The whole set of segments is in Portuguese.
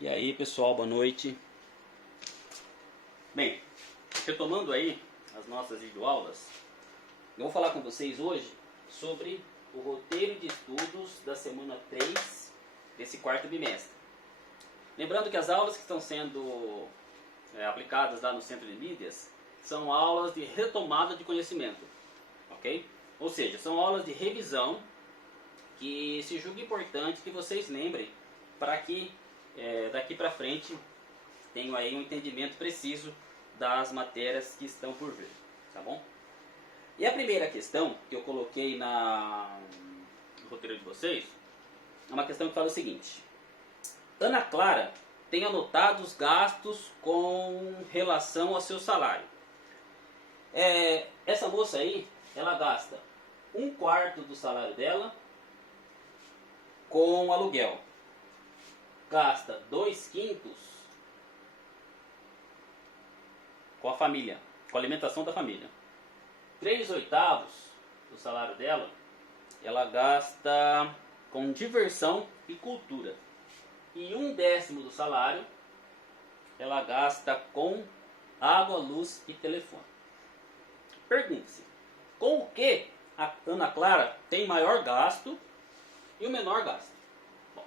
E aí pessoal, boa noite. Bem, retomando aí as nossas videoaulas, eu vou falar com vocês hoje sobre o roteiro de estudos da semana 3 desse quarto bimestre. Lembrando que as aulas que estão sendo aplicadas lá no Centro de Mídias são aulas de retomada de conhecimento, ok? Ou seja, são aulas de revisão que se julga importante que vocês lembrem para que daqui para frente tenham aí um entendimento preciso das matérias que estão por vir, tá bom? E a primeira questão que eu coloquei no roteiro de vocês é uma questão que fala o seguinte: Ana Clara tem anotado os gastos com relação ao seu salário. Essa moça aí, ela gasta 1/4 do salário dela com aluguel, gasta 2/5 com a família, com a alimentação da família. 3/8 do salário dela, ela gasta com diversão e cultura. E 1/10 do salário, ela gasta com água, luz e telefone. Pergunte-se, com o que a Ana Clara tem maior gasto e o menor gasto? Bom,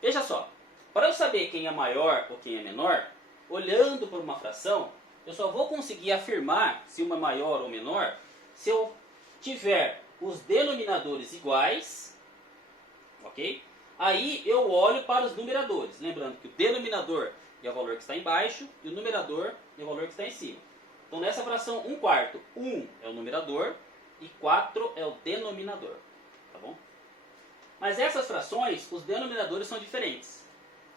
veja só, para eu saber quem é maior ou quem é menor, olhando por uma fração, eu só vou conseguir afirmar se uma é maior ou menor se eu tiver os denominadores iguais, ok? Aí eu olho para os numeradores, lembrando que o denominador é o valor que está embaixo e o numerador é o valor que está em cima. Então nessa fração 1/4, 1 é o numerador e 4 é o denominador, tá bom? Mas essas frações, os denominadores são diferentes,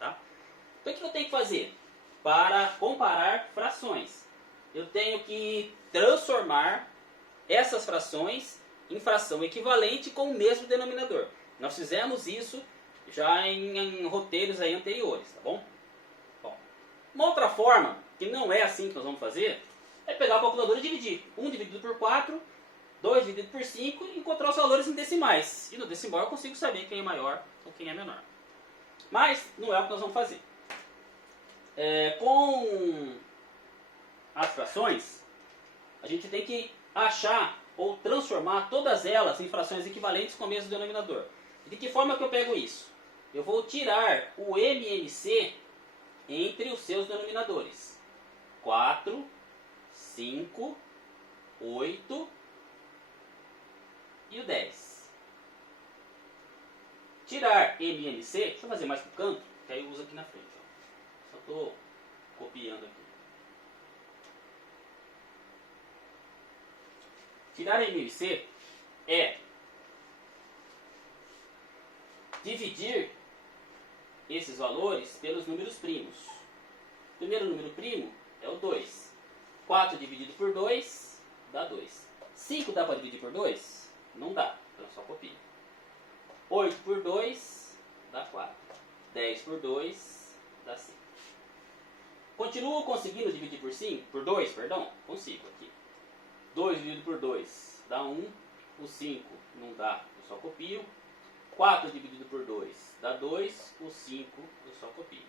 tá? Então o que eu tenho que fazer? Para comparar frações, eu tenho que transformar essas frações em fração equivalente com o mesmo denominador. Nós fizemos isso já em roteiros aí anteriores, tá bom? Bom, uma outra forma, que não é assim que nós vamos fazer, é pegar a calculadora e dividir. 1 dividido por 4, 2 dividido por 5 e encontrar os valores em decimais. E no decimal eu consigo saber quem é maior ou quem é menor. Mas não é o que nós vamos fazer. Com as frações, a gente tem que achar ou transformar todas elas em frações equivalentes com o mesmo denominador. E de que forma que eu pego isso? Eu vou tirar o MMC entre os seus denominadores. 4, 5, 8 e o 10. Tirar MMC, deixa eu fazer mais para o canto, que aí eu uso aqui na frente. Ó. Só estou copiando aqui. Tirar MMC é dividir esses valores pelos números primos. O primeiro número primo é o 2. 4 dividido por 2 dá 2. 5 dá para dividir por 2? Não dá, então só copia. 8 por 2 dá 4. 10 por 2 dá 5. Continuo conseguindo dividir por 5? Por 2, perdão? Consigo aqui. 2 dividido por 2 dá 1. O 5 não dá, eu só copio. 4 dividido por 2 dá 2. O 5 eu só copio.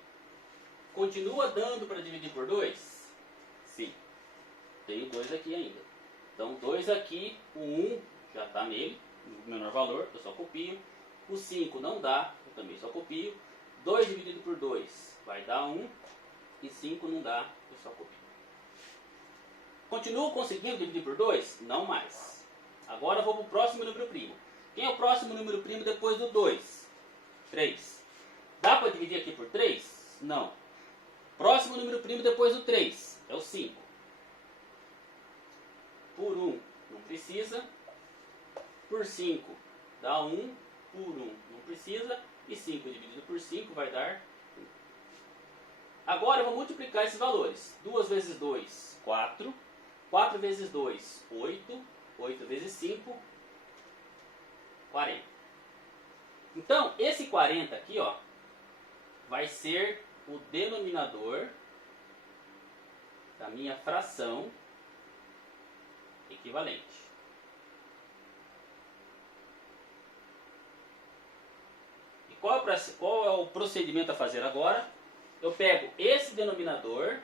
Continua dando para dividir por 2? Sim. Tenho 2 aqui ainda. Então 2 aqui, o 1 já está nele, o menor valor, eu só copio. O 5 não dá, eu também só copio. 2 dividido por 2 vai dar 1. E 5 não dá, eu só copio. Continuo conseguindo dividir por 2? Não mais. Agora eu vou para o próximo número primo. Quem é o próximo número primo depois do 2? 3. Dá para dividir aqui por 3? Não. Próximo número primo depois do 3 é o 5. Por 1 não precisa. Por 5 dá 1. Por 1 não precisa. E 5 dividido por 5 vai dar 1. Agora eu vou multiplicar esses valores. 2 vezes 2, 4. 4 vezes 2, 8. 8 vezes 5, 40. Então, esse 40 aqui, ó, vai ser o denominador da minha fração equivalente. E qual é o procedimento a fazer agora? eu pego esse denominador,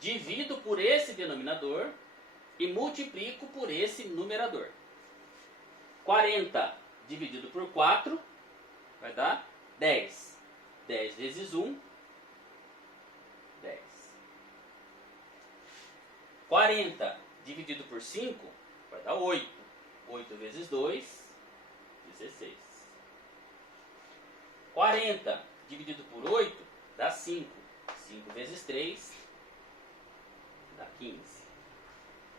divido por esse denominador e multiplico por esse numerador. 40 dividido por 4 vai dar 10. 10 vezes 1, 10. 40 dividido por 5 vai dar 8. 8 vezes 2, 16. 40 dividido por 8 dá 5. 5 vezes 3 dá 15.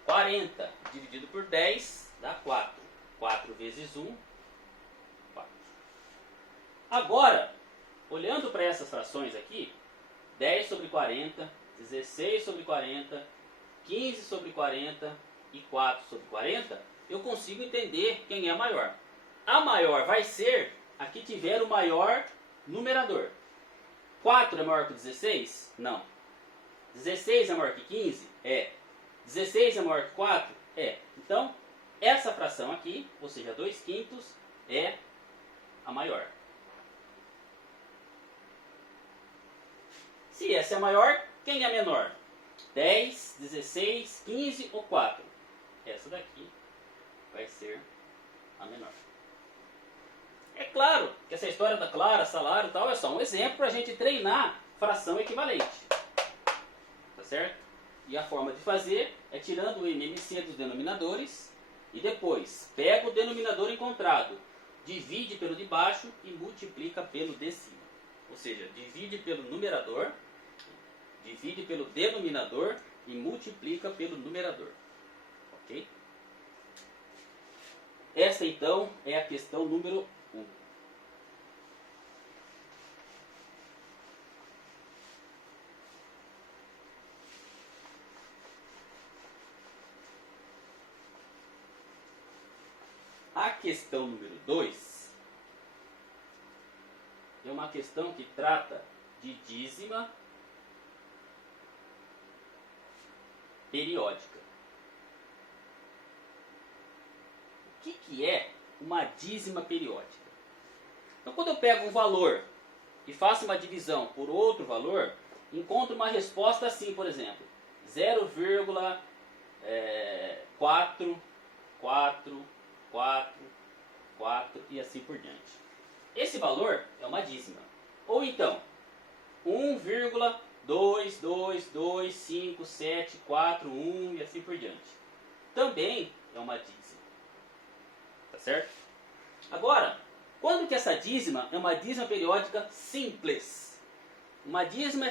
40 dividido por 10 dá 4. 4 vezes 1, 4. Agora, olhando para essas frações aqui, 10 sobre 40, 16 sobre 40, 15 sobre 40 e 4 sobre 40, eu consigo entender quem é a maior. A maior vai ser a que tiver o maior numerador. 4 é maior que 16? Não. 16 é maior que 15? É. 16 é maior que 4? É. Então, essa fração aqui, ou seja, 2/5, é a maior. Se essa é a maior, quem é a menor? 10, 16, 15 ou 4? Essa daqui vai ser a menor. É claro que essa história da clara, salário e tal, é só um exemplo para a gente treinar fração equivalente. Tá certo? E a forma de fazer é tirando o MMC dos denominadores e depois pega o denominador encontrado, divide pelo de baixo e multiplica pelo de cima. Ou seja, divide pelo numerador, divide pelo denominador e multiplica pelo numerador. Ok? Essa então é a questão número 1. A questão número 2 é uma questão que trata de dízima periódica. O que é uma dízima periódica? Então, quando eu pego um valor e faço uma divisão por outro valor, encontro uma resposta assim, por exemplo, 0,444 e assim por diante. Esse valor é uma dízima. Ou então, 1,2225741 e assim por diante. Também é uma dízima. Tá certo? Agora, quando que essa dízima é uma dízima periódica simples? Uma dízima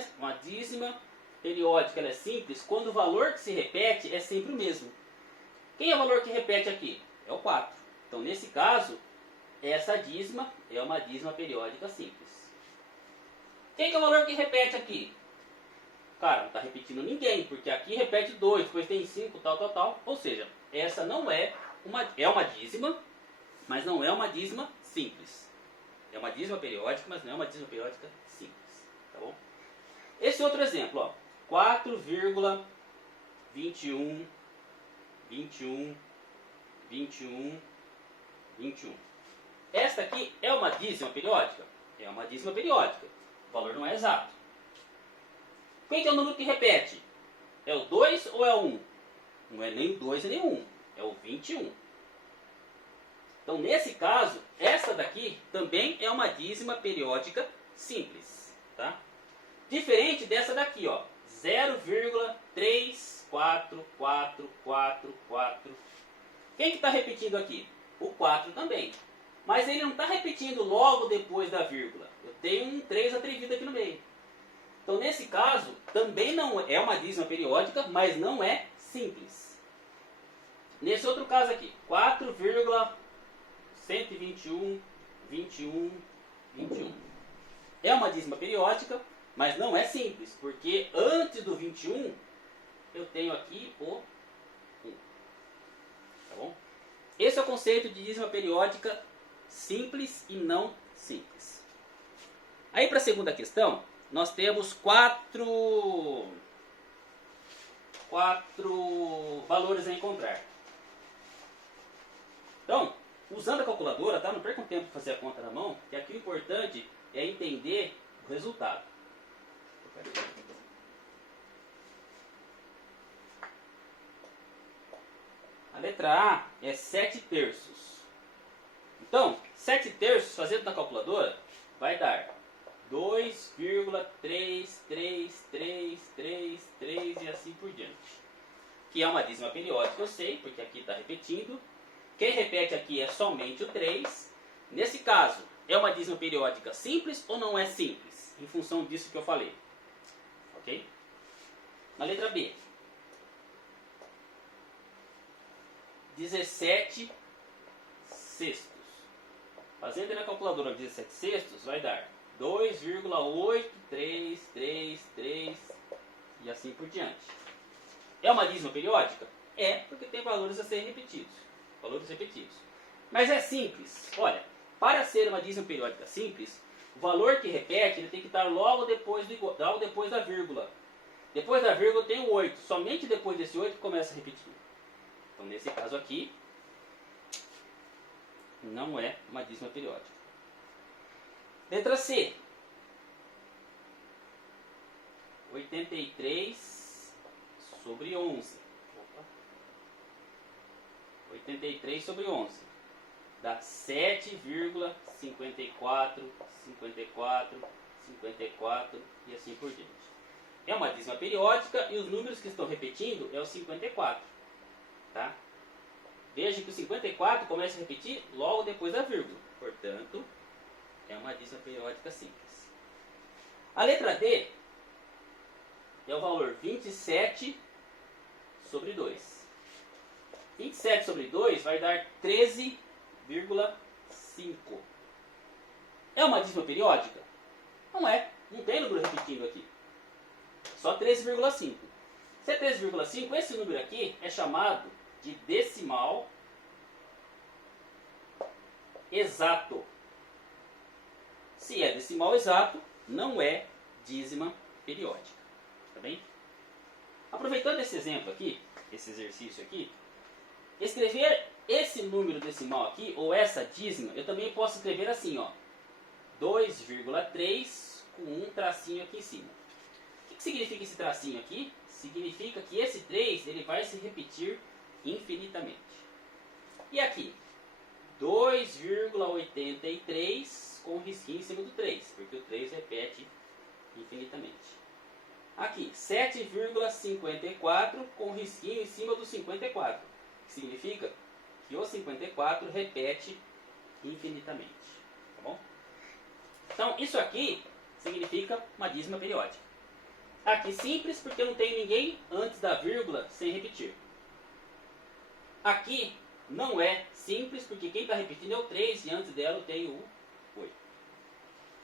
periódica ela é simples quando o valor que se repete é sempre o mesmo. Quem é o valor que repete aqui? É o 4. Então, nesse caso, essa dízima é uma dízima periódica simples. Quem que é o valor que repete aqui? Cara, não está repetindo ninguém, porque aqui repete 2, depois tem 5, tal. Ou seja, essa não é uma dízima, mas não é uma dízima simples. É uma dízima periódica, mas não é uma dízima periódica simples. Tá bom? Esse outro exemplo, ó, 4,21, 21. Esta aqui é uma dízima periódica? É uma dízima periódica. O valor não é exato. Quem que é o número que repete? É o 2 ou é o 1? Não é nem o 2 e nem o 1. É o 21. Então, nesse caso, essa daqui também é uma dízima periódica simples. Tá? Diferente dessa daqui, ó, 0,34444. Quem que está repetindo aqui? O 4 também. Mas ele não está repetindo logo depois da vírgula. Eu tenho um 3 atrevido aqui no meio. Então, nesse caso, também não é uma dízima periódica, mas não é simples. Nesse outro caso aqui, 4,121, 21. É uma dízima periódica, mas não é simples, porque antes do 21, eu tenho aqui o 1. Tá bom? Esse é o conceito de dízima periódica simples e não simples. Aí, para a segunda questão, nós temos quatro valores a encontrar. Então, usando a calculadora, tá? Não percam tempo para fazer a conta na mão, que aqui o importante é entender o resultado. A letra A é 7/3. Então, 7/3, fazendo na calculadora, vai dar 2,33333 e assim por diante. Que é uma dízima periódica, eu sei, porque aqui está repetindo. Quem repete aqui é somente o 3. Nesse caso, é uma dízima periódica simples ou não é simples? Em função disso que eu falei. Ok? Na letra B. 17 sextos. Fazendo na calculadora 17 sextos, vai dar 2,8333 e assim por diante. É uma dízima periódica? É, porque tem valores a serem repetidos. Valores repetidos. Mas é simples. Olha, para ser uma dízima periódica simples, o valor que repete ele tem que estar logo depois da vírgula. Depois da vírgula tem o 8. Somente depois desse 8 começa a repetir. Então, nesse caso aqui, não é uma dízima periódica. Letra C. 83/11. 83/11. Dá 7,54 e assim por diante. É uma dízima periódica e os números que estão repetindo é o 54. Tá? Veja que o 54 começa a repetir logo depois da vírgula. Portanto, é uma dízima periódica simples. A letra D é o valor 27/2. 27/2 vai dar 13,5. É uma dízima periódica? Não é. Não tem número repetindo aqui. Só 13,5. Se é 13,5, esse número aqui é chamado de decimal exato. Se é decimal exato, não é dízima periódica. Tá bem? Aproveitando esse exemplo aqui, esse exercício aqui, escrever esse número decimal aqui, ou essa dízima, eu também posso escrever assim, ó, 2,3 com um tracinho aqui em cima. O que significa esse tracinho aqui? Significa que esse 3 ele vai se repetir infinitamente. E aqui, 2,83 com um risquinho em cima do 3, porque o 3 repete infinitamente. Aqui, 7,54 com um risquinho em cima do 54, que significa que o 54 repete infinitamente. Tá bom? Então, isso aqui significa uma dízima periódica. Aqui simples, porque não tem ninguém antes da vírgula sem repetir. Aqui não é simples, porque quem está repetindo é o 3 e antes dela eu tenho o 8.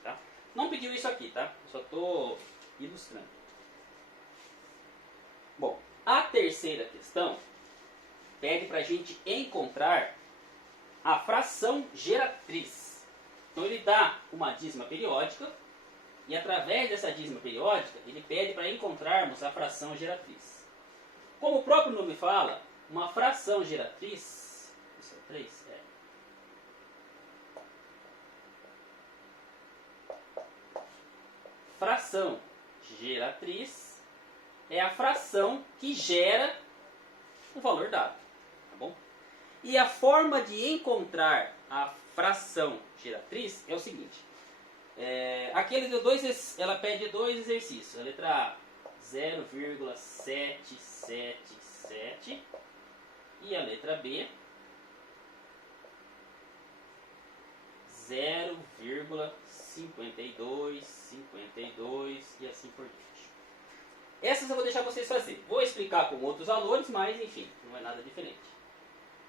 Tá? Não pediu isso aqui, tá? Só estou ilustrando. Bom, a terceira questão pede para a gente encontrar a fração geratriz. Então ele dá uma dízima periódica e através dessa dízima periódica ele pede para encontrarmos a fração geratriz. Como o próprio nome fala, uma fração geratriz, isso é 3, fração geratriz é a fração que gera o valor dado, tá bom? E a forma de encontrar a fração geratriz é o seguinte. Aqui ela pede dois exercícios. A letra A, 0,777 e a letra B, 0,5252 e assim por diante. Essas eu vou deixar vocês fazer. Vou explicar com outros valores, mas enfim, não é nada diferente.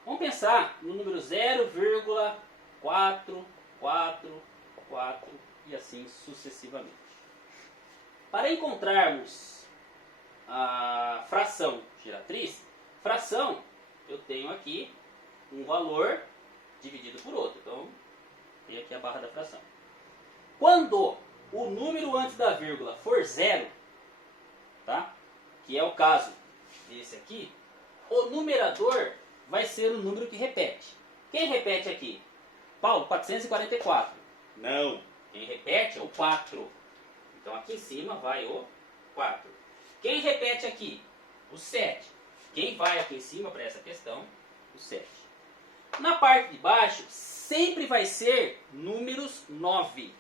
Vamos pensar no número 0,444 e assim sucessivamente. Para encontrarmos a fração geratriz, fração, eu tenho aqui um valor dividido por outro. Então, tem aqui a barra da fração. Quando o número antes da vírgula for zero, tá? Que é o caso desse aqui, o numerador vai ser o número que repete. Quem repete aqui? Paulo, 444. Não. Quem repete é o 4. Então aqui em cima vai o 4. Quem repete aqui? O 7. Quem vai aqui em cima para essa questão? O 7. Na parte de baixo, sempre vai ser números 9.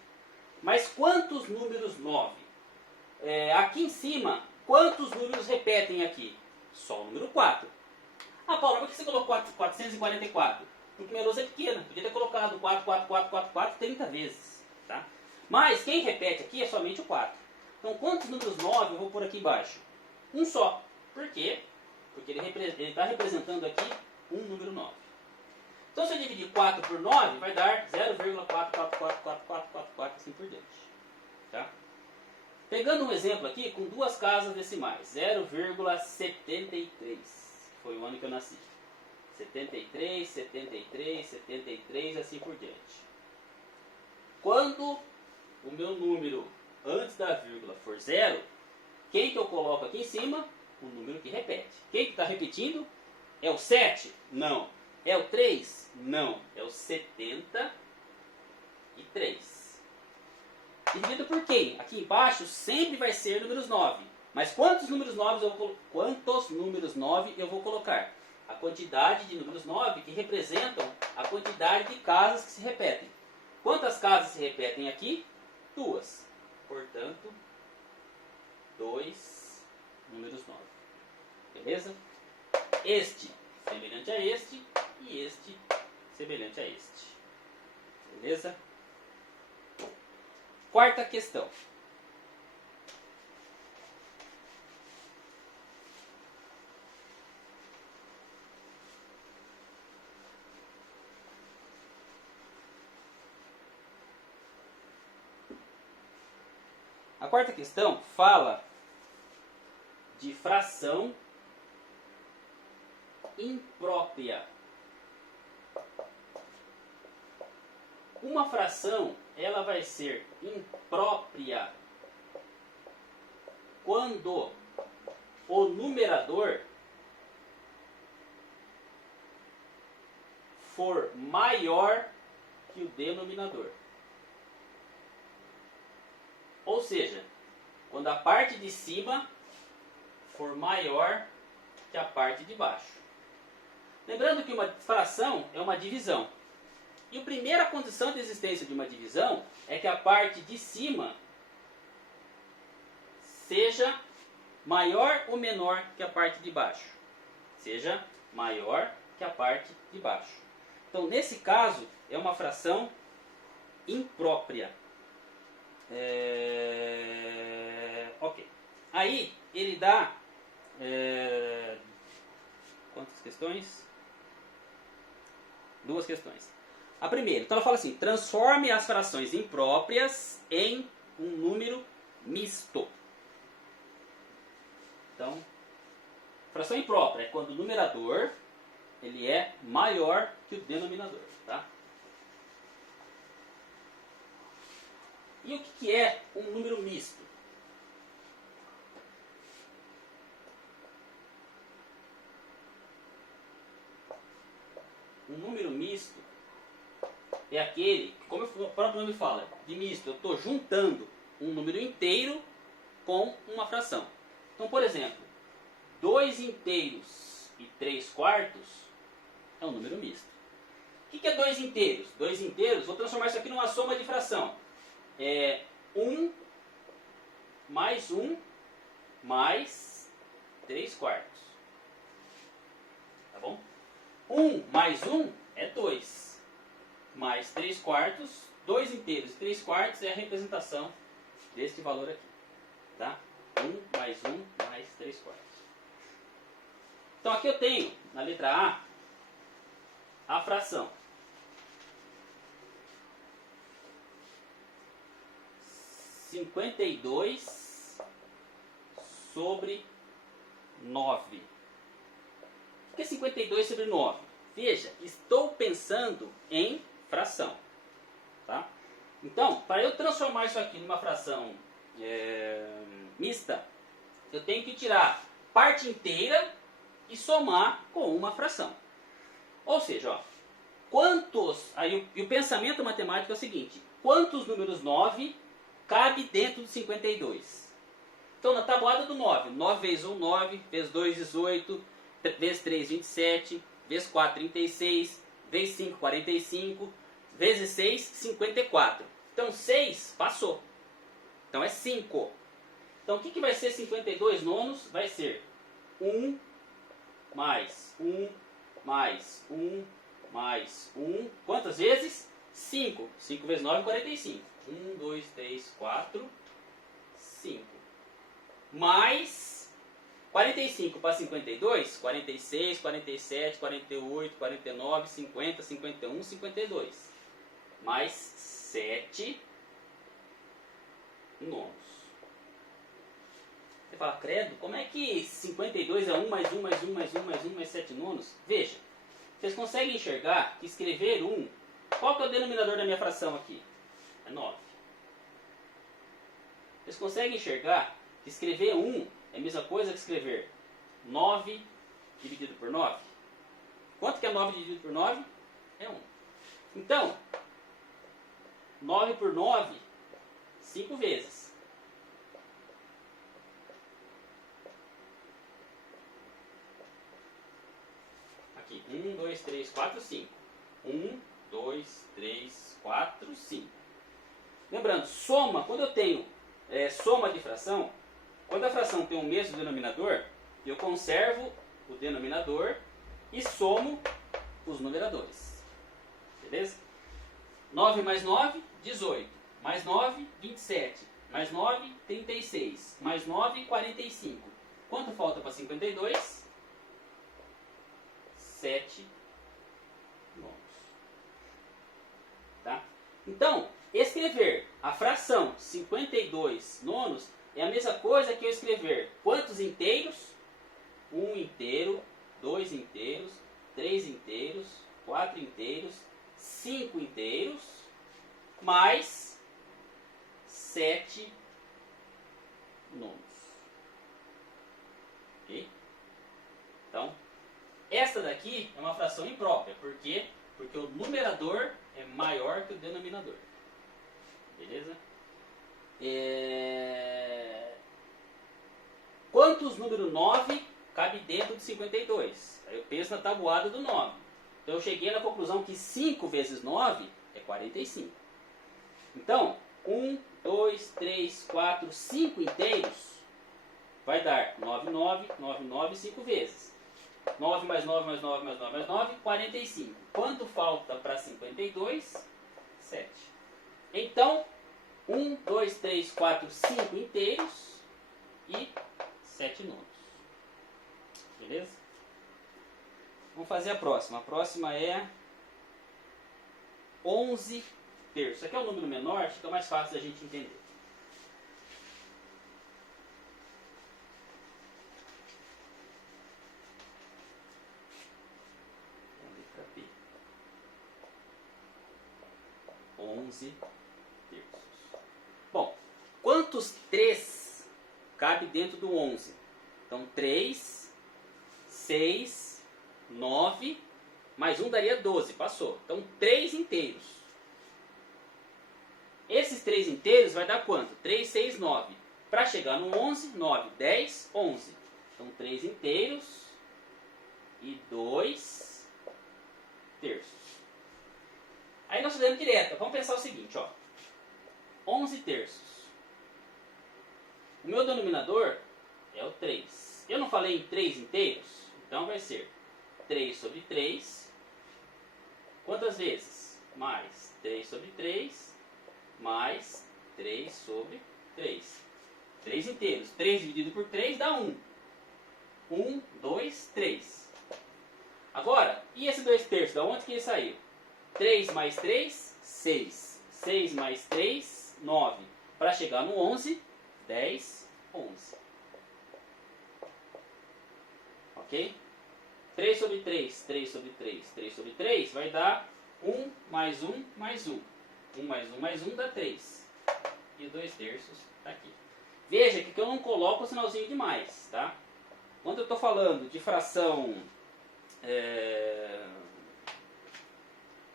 Mas quantos números 9? Aqui em cima, quantos números repetem aqui? Só o número 4. Ah, Paulo, por que você colocou 444? Porque minha lousa é pequena. Podia ter colocado 4, 4, 4, 4, 4, 30 vezes. Tá? Mas quem repete aqui é somente o 4. Então, quantos números 9 eu vou pôr aqui embaixo? Um só. Por quê? Porque ele está representando aqui um número 9. Então, se eu dividir 4 por 9, vai dar 0,4444444, assim por diante. Tá? Pegando um exemplo aqui com duas casas decimais, 0,73. Foi o ano que eu nasci. 73, 73, 73, assim por diante. Quando o meu número antes da vírgula for 0, quem que eu coloco aqui em cima? O número que repete. Quem que está repetindo? É o 7? Não. É o 3? Não. É o 73. Dividido por quem? Aqui embaixo sempre vai ser números 9. Mas quantos números 9 eu vou colocar? A quantidade de números 9 que representam a quantidade de casas que se repetem. Quantas casas se repetem aqui? 2. Portanto, 2 números 9. Beleza? Este semelhante a este e este semelhante a este. Beleza? Quarta questão. A quarta questão fala de fração imprópria. Uma fração, ela vai ser imprópria quando o numerador for maior que o denominador. Ou seja, quando a parte de cima for maior que a parte de baixo. Lembrando que uma fração é uma divisão. E a primeira condição de existência de uma divisão é que a parte de cima seja maior ou menor que a parte de baixo. Seja maior que a parte de baixo. Então, nesse caso, é uma fração imprópria. Ok. Aí, ele dá... quantas questões? 2 questões. A primeira, então ela fala assim: transforme as frações impróprias em um número misto. Então, fração imprópria é quando o numerador ele é maior que o denominador. Tá? E o que é um número misto? Um número misto é aquele, como o próprio nome fala, de misto. Eu estou juntando um número inteiro com uma fração. Então, por exemplo, 2 inteiros e 3 quartos é um número misto. O que é 2 inteiros? 2 inteiros, vou transformar isso aqui numa soma de fração. 1 mais 1 mais 3 quartos. Tá bom? 1 mais 1 é 2. Mais 3 quartos, 2 inteiros e 3 quartos é a representação deste valor aqui. Tá? 1 mais 1 mais 3 quartos. Então aqui eu tenho, na letra A fração 52 sobre 9. O que é 52 sobre 9? Veja, estou pensando em fração. Tá? Então, para eu transformar isso aqui numa fração mista, eu tenho que tirar parte inteira e somar com uma fração. Ou seja, ó, quantos... Aí o pensamento matemático é o seguinte: quantos números 9 cabe dentro do 52. Então, na tabuada do 9, 9 vezes 1, 9, vezes 2, 18, vezes 3, 27, vezes 4, 36, vezes 5, 45, vezes 6, 54. Então, 6 passou. Então, é 5. Então, o que vai ser 52 nonos? Vai ser 1 mais 1 mais 1 mais 1. Quantas vezes? 5. 5 vezes 9, 45. 1, 2, 3, 4, 5. Mais 45 para 52, 46, 47, 48, 49, 50, 51, 52. Mais 7 nonos. Você fala, credo, como é que 52 é 1 mais 1 mais 1 mais 1 mais 1 mais 7 nonos? Veja, vocês conseguem enxergar que escrever 1, qual que é o denominador da minha fração aqui? É 9. Vocês conseguem enxergar que escrever 1 é a mesma coisa que escrever 9 dividido por 9? Quanto que é 9 dividido por 9? É 1. Então, 9 por 9, 5 vezes. Aqui, 1, 2, 3, 4, 5. 1, 2, 3, 4, 5. Lembrando, soma, quando eu tenho soma de fração, quando a fração tem o mesmo denominador, eu conservo o denominador e somo os numeradores. Beleza? 9 mais 9, 18. Mais 9, 27. Mais 9, 36. Mais 9, 45. Quanto falta para 52? 7 nonos. Tá? Então, escrever a fração 52 nonos é a mesma coisa que eu escrever quantos inteiros? 1 inteiro, 2 inteiros, 3 inteiros, 4 inteiros, 5 inteiros, mais 7 nonos. Ok? Então, esta daqui é uma fração imprópria. Por quê? Porque o numerador é maior que o denominador. Beleza? Quantos número 9 cabe dentro de 52? Aí eu penso na tabuada do 9. Então eu cheguei na conclusão que 5 vezes 9 é 45. Então, 1, 2, 3, 4, 5 inteiros vai dar 9, 9, 9, 9, 5 vezes. 9 mais 9 mais 9 mais 9 mais 9, 45. Quanto falta para 52? 7. Então, 1, 2, 3, 4, 5 inteiros e 7 nonos. Beleza? Vamos fazer a próxima. A próxima é 11 terços. Aqui é um número menor, fica mais fácil da gente entender. Letra B. 11 terços. Bom, quantos 3 cabe dentro do 11? Então, 3, 6, 9, mais 1 daria 12, passou. Então, 3 inteiros. Esses 3 inteiros vai dar quanto? 3, 6, 9. Para chegar no 11, 9, 10, 11. Então, 3 inteiros e 2 terços. Aí nós fazemos direto. Vamos pensar o seguinte, ó. 11 terços. O meu denominador é o 3. Eu não falei em 3 inteiros? Então vai ser 3 sobre 3. Quantas vezes? Mais 3 sobre 3, mais 3 sobre 3. 3 inteiros. 3 dividido por 3 dá 1. 1, 2, 3. Agora, e esse 2 terços? Da onde que ele saiu? 3 mais 3, 6. 6 mais 3, 9. Para chegar no 11, 10, 11. Ok? 3 sobre 3, 3 sobre 3, 3 sobre 3 vai dar 1 mais 1 mais 1. 1 mais 1 mais 1 dá 3. E 2 terços está aqui. Veja que eu não coloco o sinalzinho de mais, tá? Quando eu estou falando de fração...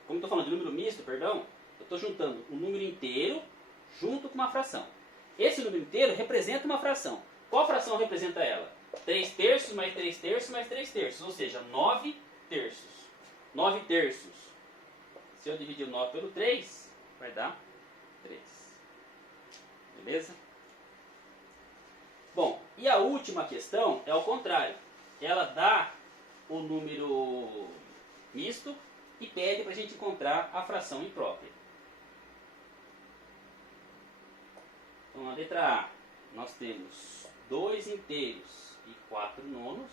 Como eu estou falando de número misto, perdão, eu estou juntando um número inteiro junto com uma fração. Esse número inteiro representa uma fração. Qual fração representa ela? 3 terços mais 3 terços mais 3 terços, ou seja, 9 terços. 9 terços. Se eu dividir o 9 pelo 3, vai dar 3. Beleza? Bom, e a última questão é ao contrário. Ela dá o número misto e pede para a gente encontrar a fração imprópria. Então, na letra A, nós temos 2 inteiros e 4 nonos.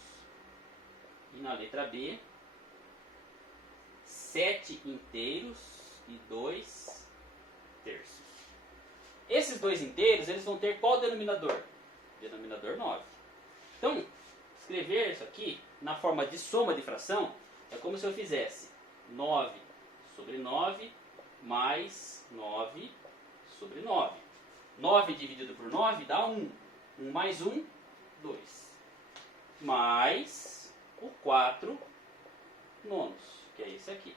E na letra B, 7 inteiros e 2 terços. Esses dois inteiros, eles vão ter qual denominador? Denominador 9. Então, escrever isso aqui na forma de soma de fração é como se eu fizesse 9 sobre 9 mais 9 sobre 9. 9 dividido por 9 dá 1. 1 mais 1, 2. Mais o 4 nonos, que é esse aqui.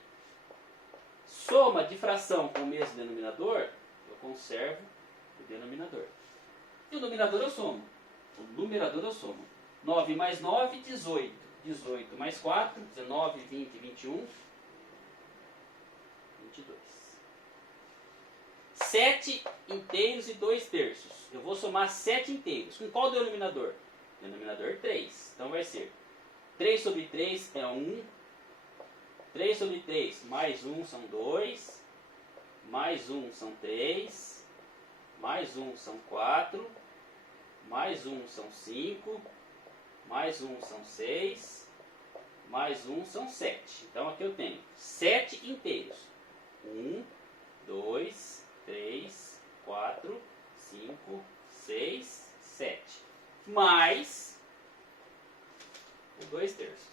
Soma de fração com o mesmo denominador, eu conservo o denominador. E o numerador eu somo. O numerador eu somo. 9 mais 9, 18. 18 mais 4, 19, 20, 21, 22. 7 inteiros e 2 terços. Eu vou somar 7 inteiros. Com qual denominador? Denominador 3. Então vai ser 3 sobre 3 é 1. 3 sobre 3 mais 1 são 2. Mais 1 são 3. Mais 1 são 4. Mais 1 são 5. Mais 1 são 6. Mais 1 são 7. Então aqui eu tenho 7 inteiros. 1, 2, 3, 4, 5, 6, 7. Mais o 2 terços.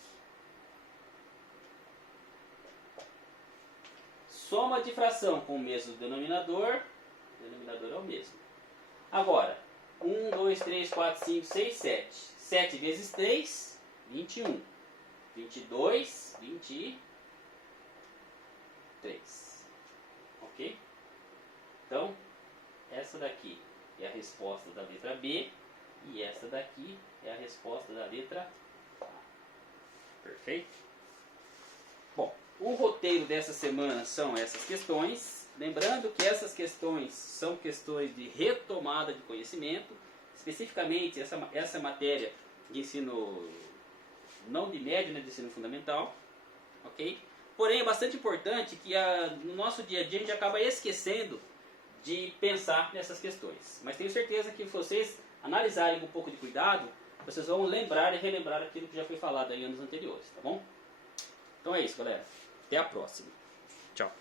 Soma de fração com o mesmo denominador. O denominador é o mesmo. Agora, 1, 2, 3, 4, 5, 6, 7. 7 vezes 3, 21. 22, 23. Ok? Então, essa daqui é a resposta da letra B e essa daqui é a resposta da letra A. Perfeito? Bom, o roteiro dessa semana são essas questões. Lembrando que essas questões são questões de retomada de conhecimento. Especificamente, essa matéria de ensino, não de médio, né, de ensino fundamental. Ok? Porém, é bastante importante que no nosso dia a dia a gente acaba esquecendo de pensar nessas questões. Mas tenho certeza que se vocês analisarem com um pouco de cuidado, vocês vão lembrar e relembrar aquilo que já foi falado em anos anteriores, tá bom? Então é isso, galera. Até a próxima. Tchau.